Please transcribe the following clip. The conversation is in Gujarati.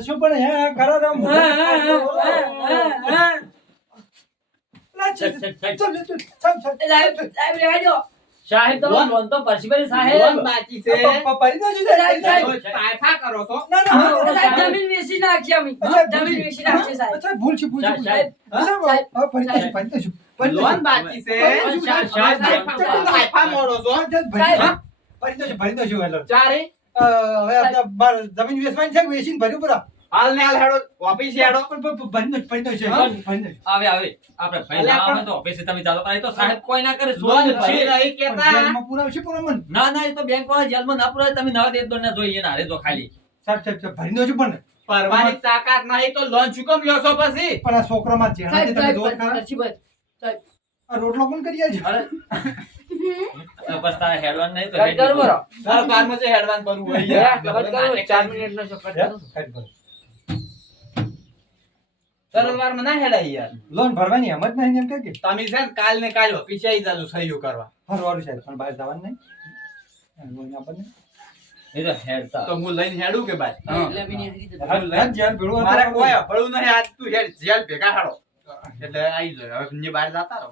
શું પણ હે કરો તો સાહેબ તો લોન તો પરસીભાઈ સાહેબ લોન બાકી છે પાયફા કરો છો જમીન વેચી નાખી અમે જમીન વેચી નાખી સાહેબ અચ્છા ભૂલ છે લોન બાકી છે પાયફા મોડો છો ભરી દો છું ચારે હવે આપણે બાર જમીન વેચવાની છે કે વેચીને ભર્યું પૂરા હાલ ને હાલ હેડો ઓફિસ હેડો ભરી દો છે આવે આપણે ભાઈ ના આવે તો ઓફિસે તમે ચાલો પણ એ તો સાહેબ કોઈ ના કરે લોન છે નહીં કેતા જેલમાં પુરાવશે પૂરા મન ના એ તો બેંક વાળા જેલમાં ના પુરાય તમે નવા દે દો ને જોઈએ ના રે તો ખાલી સાહેબ ભરી દો છો પણ પરવાની તાકાત નહીં તો લોન શું કેમ લ્યો છો પછી પણ આ છોકરામાં જેણા તમે જોર કરો સાહેબ આ રોટલો કોણ કરી આલજો અરે બસ તારે હેડવાન નહીં તો કટ કરો બરો તાર કારમાં જે હેડવાન કરવું હોય કટ કરો 4 મિનિટ નો કટ કરો સરવારમાં ના હેડાય યાર લોન ભરવાની હિંમત નહીં એમ કે તમે છે ને કાલ ને કાલ ઓફિસે આવી જાજો સહીઓ કરવા ફરવાનું છે પણ બહાર જવાનું નહીં લોન આપણને એ તો હેડતા તો હું લઈને હેડું કે બાય એટલે બી નહીં રીતે જેલ ભેળું મારે કોઈ અપડવું નહીં આજ તું હેડ જેલ ભેગા હાડો એટલે આવી જાય હવે બહાર જતા રહો